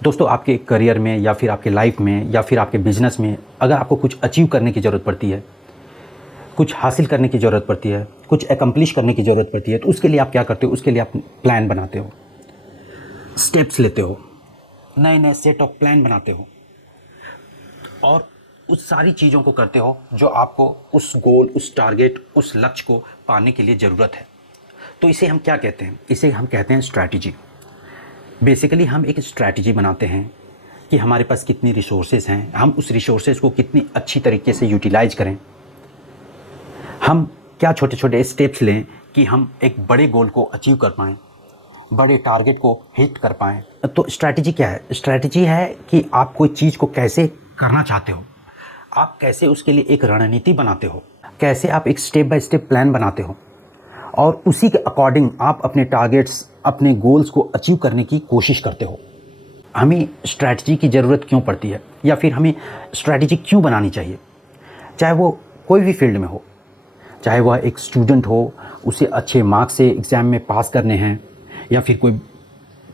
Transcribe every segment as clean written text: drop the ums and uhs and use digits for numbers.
दोस्तों, आपके करियर में या फिर आपके लाइफ में या फिर आपके बिजनेस में अगर आपको कुछ अचीव करने की ज़रूरत पड़ती है, कुछ हासिल करने की ज़रूरत पड़ती है, कुछ एकम्प्लिश करने की ज़रूरत पड़ती है, तो उसके लिए आप क्या करते हो? उसके लिए आप प्लान बनाते हो, स्टेप्स लेते हो, नए नए सेट ऑफ प्लान बनाते हो और उस सारी चीज़ों को करते हो जो आपको उस गोल, उस टारगेट, उस लक्ष्य को पाने के लिए ज़रूरत है। तो इसे हम क्या कहते हैं? इसे हम कहते हैं स्ट्रैटेजी। बेसिकली हम एक स्ट्रैटेजी बनाते हैं कि हमारे पास कितनी रिसोर्सेज हैं, हम उस रिसोर्सेज को कितनी अच्छी तरीके से यूटिलाइज करें, हम क्या छोटे छोटे स्टेप्स लें कि हम एक बड़े गोल को अचीव कर पाएँ, बड़े टारगेट को हिट कर पाएँ। तो स्ट्रैटेजी क्या है? स्ट्रैटेजी है कि आप कोई चीज़ को कैसे करना चाहते हो, आप कैसे उसके लिए एक रणनीति बनाते हो, कैसे आप एक स्टेप बाय स्टेप प्लान बनाते हो और उसी के अकॉर्डिंग आप अपने टारगेट्स, अपने गोल्स को अचीव करने की कोशिश करते हो। हमें स्ट्रैटेजी की ज़रूरत क्यों पड़ती है या फिर हमें स्ट्रैटेजी क्यों बनानी चाहिए? चाहे वो कोई भी फील्ड में हो, चाहे वह एक स्टूडेंट हो, उसे अच्छे मार्क्स से एग्ज़ाम में पास करने हैं, या फिर कोई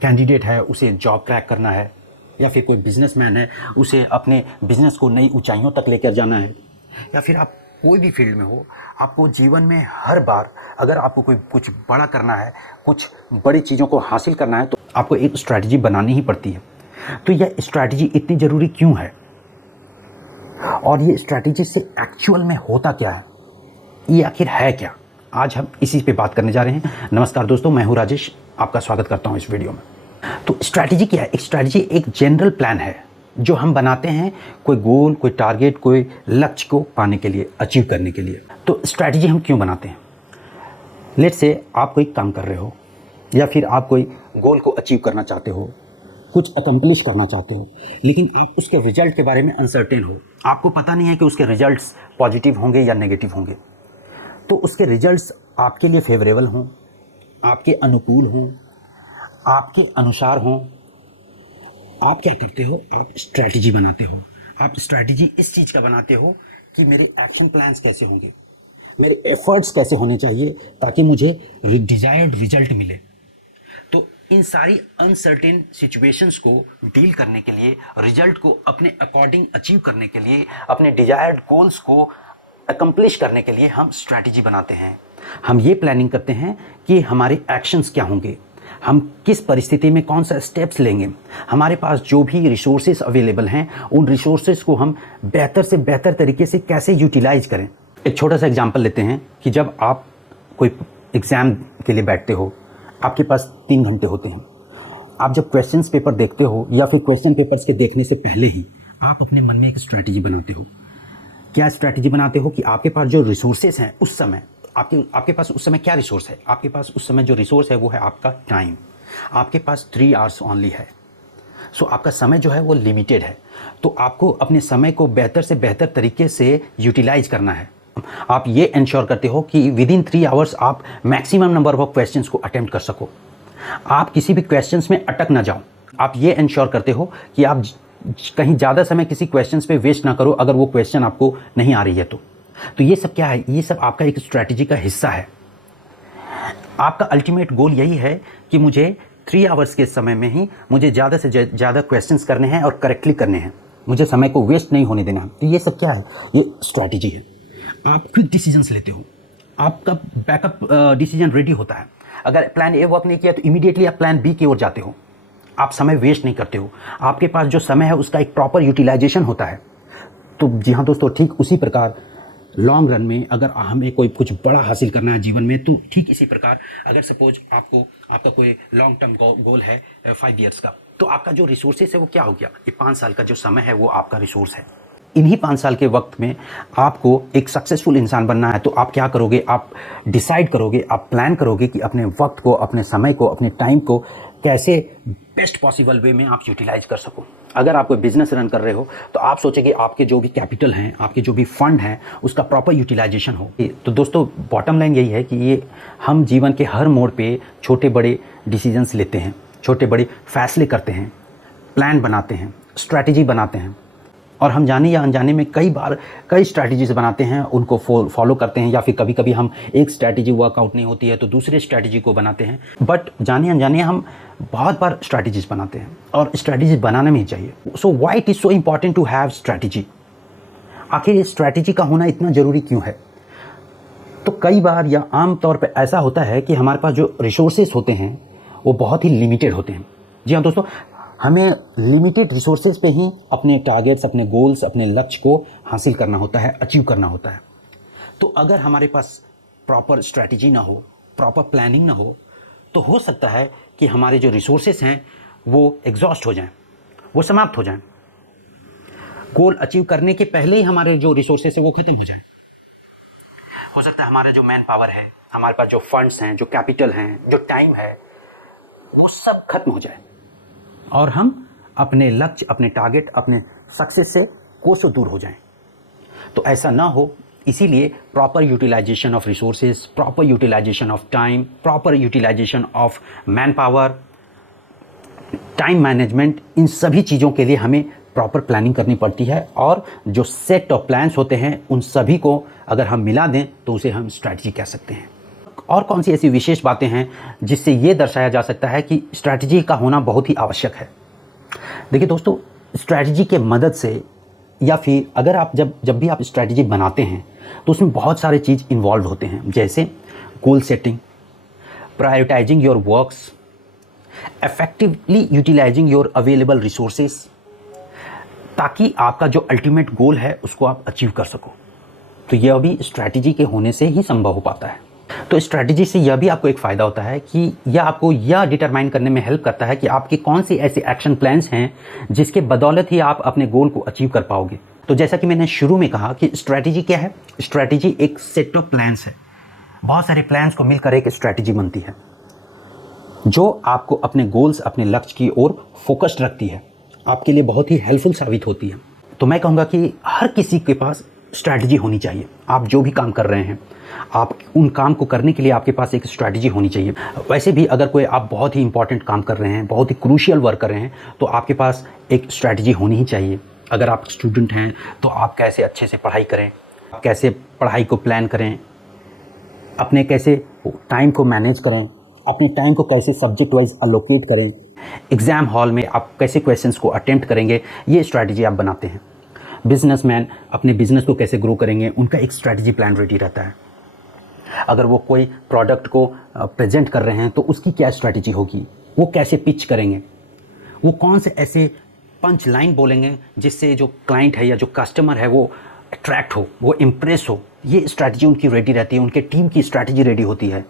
कैंडिडेट है, उसे जॉब क्रैक करना है, या फिर कोई बिजनेसमैन है, उसे अपने बिजनेस को नई ऊंचाइयों तक लेकर जाना है, या फिर आप कोई भी फील्ड में हो, आपको जीवन में हर बार अगर आपको कोई कुछ बड़ा करना है, कुछ बड़ी चीज़ों को हासिल करना है, तो आपको एक स्ट्रैटेजी बनानी ही पड़ती है। तो यह स्ट्रैटेजी इतनी ज़रूरी क्यों है और ये स्ट्रैटेजी से एक्चुअल में होता क्या है, ये आखिर है क्या? आज हम इसी पे बात करने जा रहे हैं। नमस्कार दोस्तों, मैं हूँ राजेश, आपका स्वागत करता हूँ इस वीडियो में। तो स्ट्रैटेजी क्या है? एक स्ट्रैटेजी एक जनरल प्लान है जो हम बनाते हैं कोई गोल, कोई टारगेट, कोई लक्ष्य को पाने के लिए, अचीव करने के लिए। तो स्ट्रैटेजी हम क्यों बनाते हैं? लेट्स से आप कोई काम कर रहे हो या फिर आप कोई गोल को अचीव करना चाहते हो, कुछ अकम्प्लिश करना चाहते हो, लेकिन आप उसके रिजल्ट के बारे में अनसर्टेन हो, आपको पता नहीं है कि उसके रिजल्ट्स पॉजिटिव होंगे या नेगेटिव होंगे। तो उसके रिजल्ट्स आपके लिए फेवरेबल हों, आपके अनुकूल हों, आपके अनुसार हों, आप क्या करते हो? आप स्ट्रैटेजी बनाते हो। आप स्ट्रैटेजी इस चीज़ का बनाते हो कि मेरे एक्शन प्लान्स कैसे होंगे, मेरे एफर्ट्स कैसे होने चाहिए ताकि मुझे डिजायर्ड रिजल्ट मिले। तो इन सारी अनसर्टेन सिचुएशंस को डील करने के लिए, रिजल्ट को अपने अकॉर्डिंग अचीव करने के लिए, अपने डिजायर्ड गोल्स को अकम्प्लिश करने के लिए हम स्ट्रैटेजी बनाते हैं। हम ये प्लानिंग करते हैं कि हमारे एक्शंस क्या होंगे, हम किस परिस्थिति में कौन सा स्टेप्स लेंगे, हमारे पास जो भी रिसोर्सेज अवेलेबल हैं उन रिसोर्सेज को हम बेहतर से बेहतर तरीके से कैसे यूटिलाइज करें। एक छोटा सा एग्जांपल लेते हैं कि जब आप कोई एग्ज़ाम के लिए बैठते हो, आपके पास 3 घंटे होते हैं। आप जब क्वेश्चंस पेपर देखते हो या फिर क्वेश्चन पेपर्स के देखने से पहले ही आप अपने मन में एक स्ट्रैटेजी बनाते हो। क्या स्ट्रैटेजी बनाते हो कि आपके पास जो रिसोर्सेज हैं उस समय, आपके पास उस समय क्या रिसोर्स है? आपके पास उस समय जो रिसोर्स है वो है आपका टाइम। आपके पास 3 आवर्स ओनली है। सो आपका समय जो है वो लिमिटेड है। तो आपको अपने समय को बेहतर से बेहतर तरीके से यूटिलाइज करना है। आप ये इंश्योर करते हो कि विद इन 3 आवर्स आप मैक्सिमम नंबर ऑफ क्वेश्चंस को अटेम्प्ट कर सको। आप किसी भी क्वेश्चंस में अटक ना जाओ। आप ये इंश्योर करते हो कि आप कहीं ज़्यादा समय किसी क्वेश्चंस पे वेस्ट ना करो अगर वो क्वेश्चन आपको नहीं आ रही है तो ये सब क्या है? ये सब आपका एक स्ट्रैटेजी का हिस्सा है। आपका अल्टीमेट गोल यही है कि मुझे 3 आवर्स के समय में ही मुझे ज़्यादा से ज़्यादा क्वेश्चंस करने हैं और करेक्टली करने हैं, मुझे समय को वेस्ट नहीं होने देना। तो ये सब क्या है? ये स्ट्रैटेजी है। आप क्विक डिसीजंस लेते हो, आपका बैकअप डिसीजन रेडी होता है। अगर प्लान ए वर्क नहीं किया तो इमीडिएटली आप प्लान बी की ओर जाते हो। आप समय वेस्ट नहीं करते हो। आपके पास जो समय है उसका एक प्रॉपर यूटिलाइजेशन होता है। तो जी हाँ दोस्तों, ठीक उसी प्रकार लॉन्ग रन में अगर हमें कोई कुछ बड़ा हासिल करना है जीवन में, तो ठीक इसी प्रकार अगर सपोज आपका कोई लॉन्ग टर्म गोल है 5 ईयर्स का, तो आपका जो रिसोर्सेस है वो क्या हो गया? ये 5 साल का जो समय है वो आपका रिसोर्स है। इन्हीं 5 साल के वक्त में आपको एक सक्सेसफुल इंसान बनना है। तो आप क्या करोगे? आप डिसाइड करोगे, आप प्लान करोगे कि अपने वक्त को, अपने समय को, अपने टाइम को कैसे बेस्ट पॉसिबल वे में आप यूटिलाइज कर सको। अगर आप कोई बिजनेस रन कर रहे हो तो आप सोचेंगे आपके जो भी कैपिटल हैं, आपके जो भी फंड हैं, उसका प्रॉपर यूटिलाइजेशन हो। तो दोस्तों, बॉटम लाइन यही है कि ये हम जीवन के हर मोड़ पे छोटे बड़े डिसीजंस लेते हैं, छोटे बड़े फैसले करते हैं, प्लान बनाते हैं, स्ट्रैटेजी बनाते हैं। और हम जाने या अनजाने में कई बार कई स्ट्रैटेजीज बनाते हैं, उनको फॉलो करते हैं, या फिर कभी कभी हम एक स्ट्रैटेजी वर्कआउट नहीं होती है तो दूसरे स्ट्रैटेजी को बनाते हैं। बट जाने अनजाने हम बहुत बार स्ट्रैटेजीज बनाते हैं और स्ट्रैटेजी बनाना भी चाहिए। So why it is so important to have strategy? आखिर ये स्ट्रैटेजी का होना इतना ज़रूरी क्यों है? तो कई बार या आम तौर पे ऐसा होता है कि हमारे पास जो रिसोर्सेज होते हैं वो बहुत ही लिमिटेड होते हैं। जी हाँ दोस्तों, हमें लिमिटेड रिसोर्सेज पे ही अपने टारगेट्स, अपने गोल्स, अपने लक्ष्य को हासिल करना होता है, अचीव करना होता है। तो अगर हमारे पास प्रॉपर स्ट्रैटेजी ना हो, प्रॉपर प्लानिंग ना हो, तो हो सकता है कि हमारे जो रिसोर्सेज हैं वो एग्जॉस्ट हो जाएं, वो समाप्त हो जाएं। गोल अचीव करने के पहले ही हमारे जो रिसोर्सेज है वो खत्म हो जाएं। हो सकता है हमारा जो मैन पावर है, हमारे पास जो फंड्स हैं, जो कैपिटल हैं, जो टाइम है, वो सब खत्म हो जाए और हम अपने लक्ष्य, अपने टारगेट, अपने सक्सेस से कोसों दूर हो जाएं। तो ऐसा ना हो, इसीलिए proper utilisation of resources, proper utilisation of time, proper utilisation of man power, time management, इन सभी चीज़ों के लिए हमें प्रॉपर प्लानिंग करनी पड़ती है। और जो सेट ऑफ प्लान्स होते हैं उन सभी को अगर हम मिला दें तो उसे हम स्ट्रैटेजी कह सकते हैं। और कौन सी ऐसी विशेष बातें हैं जिससे ये दर्शाया जा सकता है कि स्ट्रैटेजी का होना बहुत ही आवश्यक है? देखिए दोस्तों, स्ट्रैटेजी के मदद से या फिर अगर आप जब भी आप स्ट्रैटेजी बनाते हैं तो उसमें बहुत सारे चीज़ इन्वॉल्व होते हैं, जैसे goal setting, prioritising your works, effectively utilising your available resources, ताकि आपका जो अल्टीमेट गोल है उसको आप अचीव कर सको। तो यह भी स्ट्रैटेजी के होने से ही संभव हो पाता है। तो स्ट्रैटेजी से यह भी आपको एक फ़ायदा होता है कि यह आपको यह डिटरमाइन करने में हेल्प करता है कि आपके कौन से ऐसे एक्शन प्लान्स हैं जिसके बदौलत ही आप अपने गोल को अचीव कर पाओगे। तो जैसा कि मैंने शुरू में कहा कि स्ट्रैटेजी क्या है? स्ट्रैटेजी एक सेट ऑफ प्लान्स है। बहुत सारे प्लान्स को मिलकर एक स्ट्रैटेजी बनती है जो आपको अपने गोल्स, अपने लक्ष्य की ओर फोकस्ड रखती है, आपके लिए बहुत ही हेल्पफुल साबित होती है। तो मैं कहूँगा कि हर किसी के पास स्ट्रैटेजी होनी चाहिए। आप जो भी काम कर रहे हैं, आप उन काम को करने के लिए आपके पास एक स्ट्रैटेजी होनी चाहिए। वैसे भी अगर कोई आप बहुत ही इंपॉर्टेंट काम कर रहे हैं, बहुत ही क्रूशियल वर्क कर रहे हैं, तो आपके पास एक स्ट्रैटेजी होनी ही चाहिए। अगर आप स्टूडेंट हैं तो आप कैसे अच्छे से पढ़ाई करें, आप कैसे पढ़ाई को प्लान करें, अपने कैसे टाइम को मैनेज करें, अपने टाइम को कैसे सब्जेक्ट वाइज अलोकेट करें, एग्ज़ाम हॉल में आप कैसे क्वेश्चंस को अटेम्प्ट करेंगे, ये स्ट्रैटेजी आप बनाते हैं। बिजनेसमैन अपने बिजनेस को कैसे ग्रो करेंगे, उनका एक स्ट्रैटेजी प्लान रेडी रहता है। अगर वो कोई प्रोडक्ट को प्रेजेंट कर रहे हैं तो उसकी क्या स्ट्रैटेजी होगी, वो कैसे पिच करेंगे, वो कौन से ऐसे पंच लाइन बोलेंगे जिससे जो क्लाइंट है या जो कस्टमर है वो अट्रैक्ट हो, वो इम्प्रेस हो, ये स्ट्रैटेजी उनकी रेडी रहती है, उनके टीम की स्ट्रैटेजी रेडी होती है।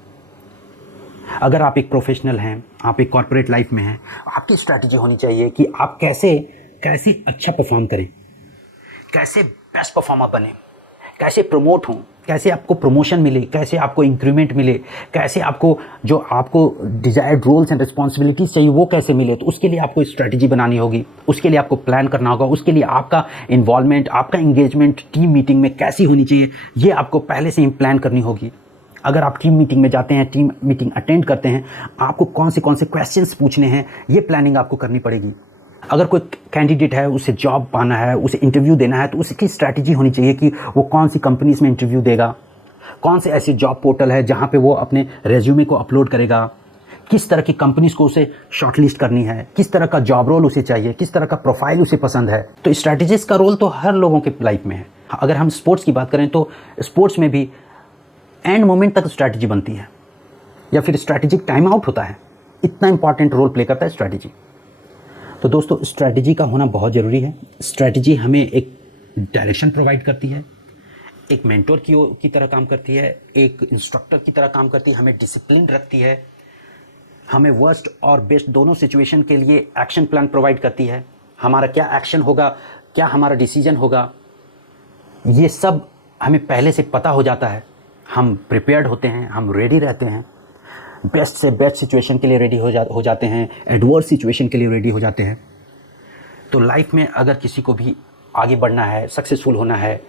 अगर आप एक प्रोफेशनल हैं, आप एक कॉर्पोरेट लाइफ में हैं, आपकी स्ट्रैटेजी होनी चाहिए कि आप कैसे अच्छा परफॉर्म करें, कैसे बेस्ट परफॉर्मर बने, कैसे प्रमोट हों, कैसे आपको प्रमोशन मिले, कैसे आपको इंक्रीमेंट मिले, कैसे आपको जो आपको डिजायर्ड रोल्स एंड रिस्पॉन्सिबिलिटीज़ चाहिए वो कैसे मिले। तो उसके लिए आपको स्ट्रैटेजी बनानी होगी, उसके लिए आपको प्लान करना होगा, उसके लिए आपका इन्वॉल्वमेंट, आपका इंगेजमेंट टीम मीटिंग में कैसी होनी चाहिए, ये आपको पहले से ही प्लान करनी होगी। अगर आप टीम मीटिंग में जाते हैं, टीम मीटिंग अटेंड करते हैं, आपको कौन से क्वेश्चंस पूछने हैं, ये प्लानिंग आपको करनी पड़ेगी। अगर कोई कैंडिडेट है, उसे जॉब पाना है, उसे इंटरव्यू देना है, तो उसकी स्ट्रैटेजी होनी चाहिए कि वो कौन सी कंपनीज में इंटरव्यू देगा, कौन से ऐसे जॉब पोर्टल है जहाँ पे वो अपने रेज्यूमे को अपलोड करेगा, किस तरह की कंपनीज को उसे शॉर्टलिस्ट करनी है, किस तरह का जॉब रोल उसे चाहिए, किस तरह का प्रोफाइल उसे पसंद है। तो स्ट्रैटेजिस्ट का रोल तो हर लोगों के लाइफ में है। अगर हम स्पोर्ट्स की बात करें तो स्पोर्ट्स में भी एंड मोमेंट तक स्ट्रैटेजी बनती है या फिर स्ट्रैटेजिक टाइम आउट होता है। इतना इंपॉर्टेंट रोल प्ले करता है स्ट्रैटेजी। तो दोस्तों, स्ट्रैटेजी का होना बहुत ज़रूरी है। स्ट्रैटेजी हमें एक डायरेक्शन प्रोवाइड करती है, एक मेंटोर की तरह काम करती है, एक इंस्ट्रक्टर की तरह काम करती है, हमें डिसिप्लिन रखती है, हमें वर्स्ट और बेस्ट दोनों सिचुएशन के लिए एक्शन प्लान प्रोवाइड करती है। हमारा क्या एक्शन होगा, क्या हमारा डिसीजन होगा, ये सब हमें पहले से पता हो जाता है। हम प्रिपेयर्ड होते हैं, हम रेडी रहते हैं, बेस्ट से बेस्ट सिचुएशन के लिए रेडी हो जाते हैं, एडवर्स सिचुएशन के लिए रेडी हो जाते हैं। तो लाइफ में अगर किसी को भी आगे बढ़ना है, सक्सेसफुल होना है,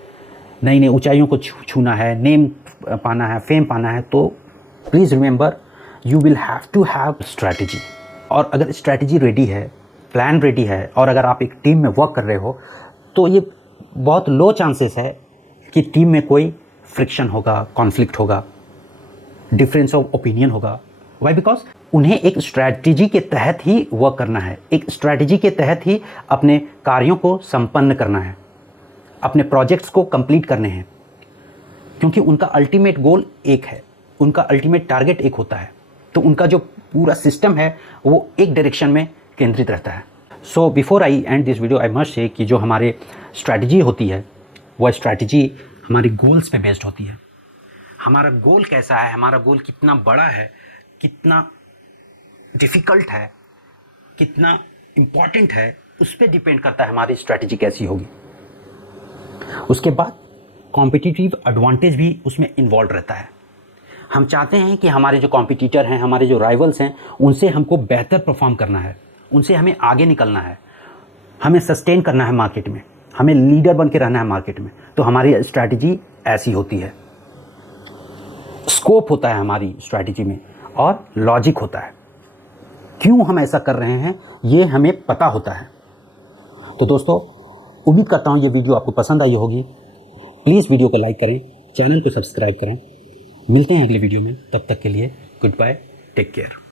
नई नई ऊंचाइयों को छूना है, नेम पाना है, फेम पाना है, तो please remember you will have to have strategy. और अगर स्ट्रैटेजी रेडी है, प्लान रेडी है, और अगर आप एक टीम में वर्क कर रहे हो, तो ये बहुत लो चांसेस है कि टीम में कोई फ्रिक्शन होगा, कॉन्फ्लिक्ट होगा, डिफरेंस ऑफ ओपिनियन होगा। वाई? बिकॉज उन्हें एक स्ट्रैटेजी के तहत ही वर्क करना है, एक स्ट्रैटेजी के तहत ही अपने कार्यों को संपन्न करना है, अपने प्रोजेक्ट्स को कंप्लीट करने हैं, क्योंकि उनका अल्टीमेट गोल एक है, उनका अल्टीमेट टारगेट एक होता है। तो उनका जो पूरा सिस्टम है वो एक डायरेक्शन में केंद्रित रहता है। So before I and this video I must say कि जो हमारे स्ट्रैटेजी होती है वह स्ट्रैटेजी हमारी गोल्स पे बेस्ड होती है। हमारा गोल कैसा है, हमारा गोल कितना बड़ा है, कितना डिफ़िकल्ट है, कितना इम्पॉर्टेंट है, उस पर डिपेंड करता है हमारी स्ट्रैटेजी कैसी होगी। उसके बाद कॉम्पिटिटिव एडवांटेज भी उसमें इन्वॉल्व रहता है। हम चाहते हैं कि हमारे जो कॉम्पिटिटर हैं, हमारे जो राइवल्स हैं, उनसे हमको बेहतर परफॉर्म करना है, उनसे हमें आगे निकलना है, हमें सस्टेन करना है मार्केट में, हमें लीडर बन के रहना है मार्केट में। तो हमारी स्ट्रैटेजी ऐसी होती है, स्कोप होता है हमारी स्ट्रैटेजी में और लॉजिक होता है। क्यों हम ऐसा कर रहे हैं ये हमें पता होता है। तो दोस्तों, उम्मीद करता हूँ ये वीडियो आपको पसंद आई होगी। प्लीज़ वीडियो को लाइक करें, चैनल को सब्सक्राइब करें। मिलते हैं अगले वीडियो में, तब तक के लिए गुड बाय, टेक केयर।